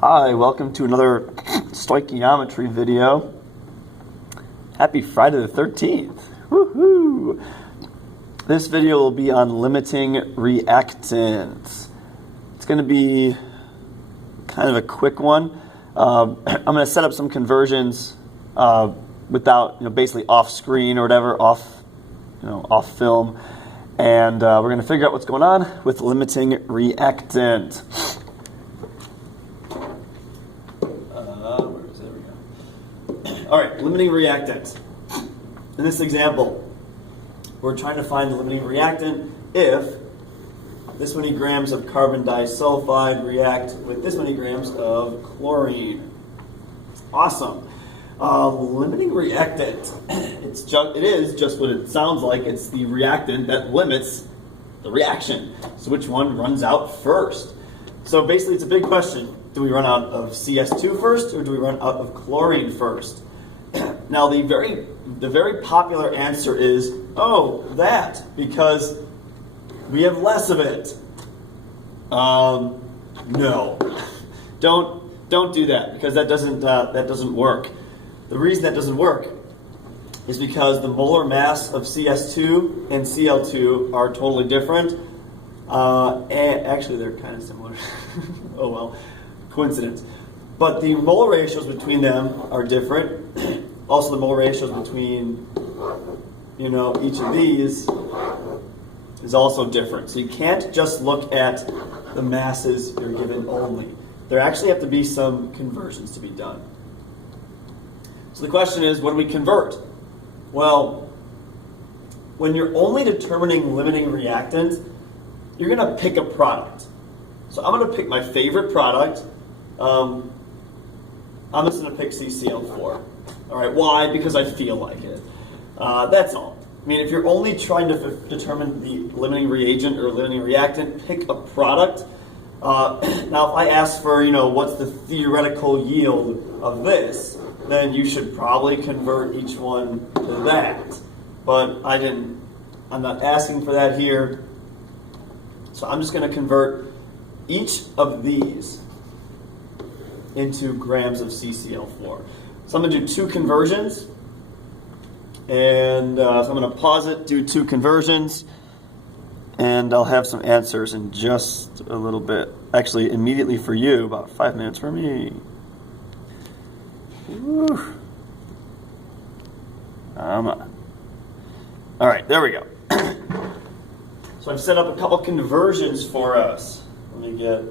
Hi, welcome to another stoichiometry video. Happy Friday the 13th. Woohoo! This video will be on limiting reactants. It's going to be kind of a quick one. I'm going to set up some conversions without, basically off screen or whatever, off film, and we're going to figure out what's going on with limiting reactant. All right, limiting reactant. In this example, we're trying to find the limiting reactant if this many grams of carbon disulfide react with this many grams of chlorine. Awesome. Limiting reactant. It is just what it sounds like. It's the reactant that limits the reaction. So which one runs out first? So basically, it's a big question. Do we run out of CS2 first, or do we run out of chlorine first? Now, the very popular answer is, that, because we have less of it. No, don't do that, because that doesn't work. The reason that doesn't work is because the molar mass of CS2 and Cl2 are totally different. And actually, they're kind of similar. Oh well, coincidence. But the molar ratios between them are different. Also, the molar ratios between, each of these is also different. So you can't just look at the masses you're given only. There actually have to be some conversions to be done. So the question is, what do we convert? Well, when you're only determining limiting reactant, you're going to pick a product. So I'm going to pick my favorite product. I'm just going to pick CCl4. All right, why? Because I feel like it. That's all. I mean, if you're only trying to determine the limiting reagent or limiting reactant, pick a product. Now, if I ask for, what's the theoretical yield of this, then you should probably convert each one to that. But I'm not asking for that here. So I'm just going to convert each of these into grams of CCl4. So I'm going to do two conversions, and so I'm going to pause it, do two conversions, and I'll have some answers in just a little bit. Actually, immediately for you, about 5 minutes for me. Woo. All right, there we go. So I've set up a couple conversions for us. Let me get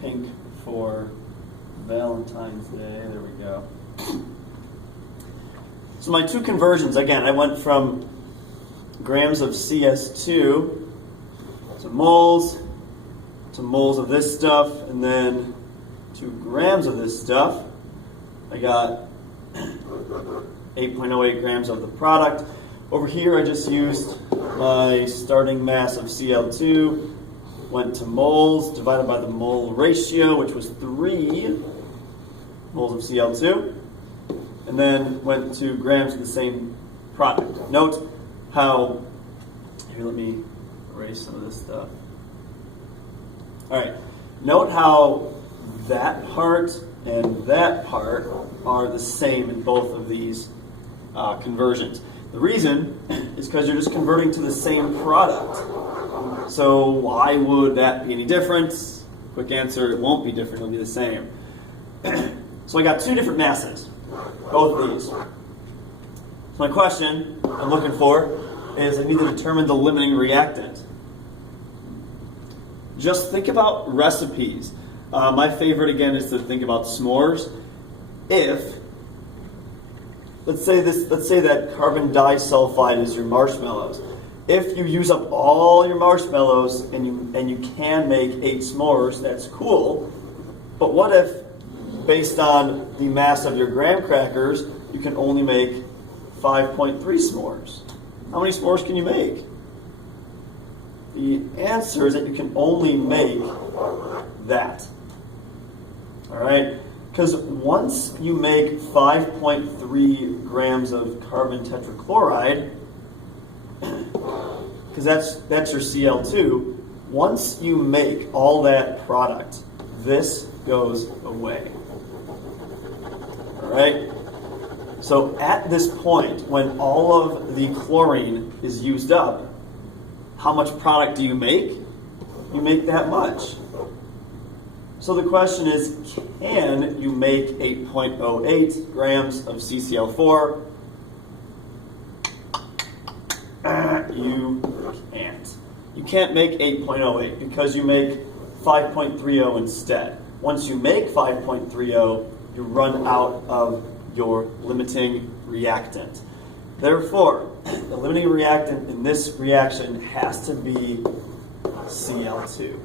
pink for Valentine's Day. There we go. So my two conversions, again, I went from grams of CS2 to moles of this stuff, and then 2 grams of this stuff. I got 8.08 grams of the product. Over here, I just used my starting mass of Cl2, went to moles, divided by the mole ratio, which was 3 moles of Cl2, and then went to grams of the same product. Note how, here, let me erase some of this stuff. All right, note how that part and that part are the same in both of these conversions. The reason is because you're just converting to the same product. So why would that be any different? Quick answer, it won't be different, it'll be the same. So I got 2 different masses, both of these. So my question I'm looking for is I need to determine the limiting reactant. Just think about recipes. My favorite, again, is to think about s'mores. Let's say that carbon disulfide is your marshmallows. If you use up all your marshmallows and you can make 8 s'mores, that's cool. But what if, based on the mass of your graham crackers, you can only make 5.3 s'mores? How many s'mores can you make? The answer is that you can only make that. All right? Because once you make 5.3 grams of carbon tetrachloride, because that's your Cl2, once you make all that product, this goes away. All right? So at this point, when all of the chlorine is used up, how much product do you make? You make that much. So the question is, can you make 8.08 grams of CCl4? You can't. You can't make 8.08 because you make 5.30 instead. Once you make 5.30, you run out of your limiting reactant. Therefore, the limiting reactant in this reaction has to be Cl2.